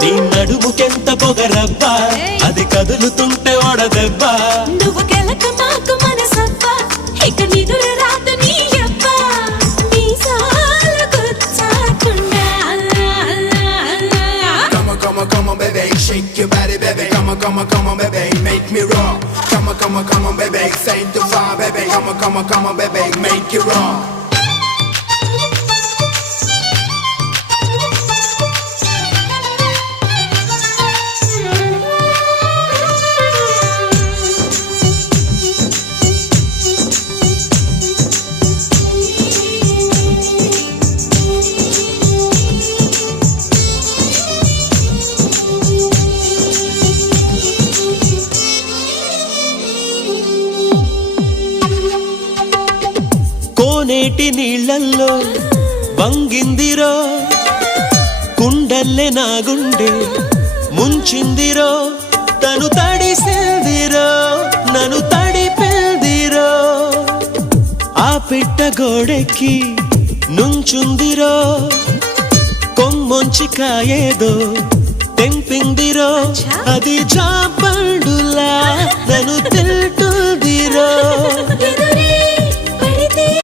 నీ నడుముకెంత పొగరబ్బా అది కదులుతుంటే ఓడదెబ్బా నువ్వు గెలక మాకు మనసబ్బా ఇక నిదుర రాదు నీ అబ్బా మీసాలు గుచ్చాకుండా Come on, baby, shake your body, baby. Come on, baby, make me raw. Come on, baby, say to far, baby. Come on, baby, make it raw. కోనేటి నీళ్ళల్లో వంగిందిరో కుండల్లే నా గుండె ముంచిందిరో తను తడిసిందిరో నన్ను తడిపిందిరో ఆ పిట్ట గోడెక్కి నుంచుందిరో కొమ్మొంచి కాయేదో తెంపిందిరో అది జాపండులా నన్ను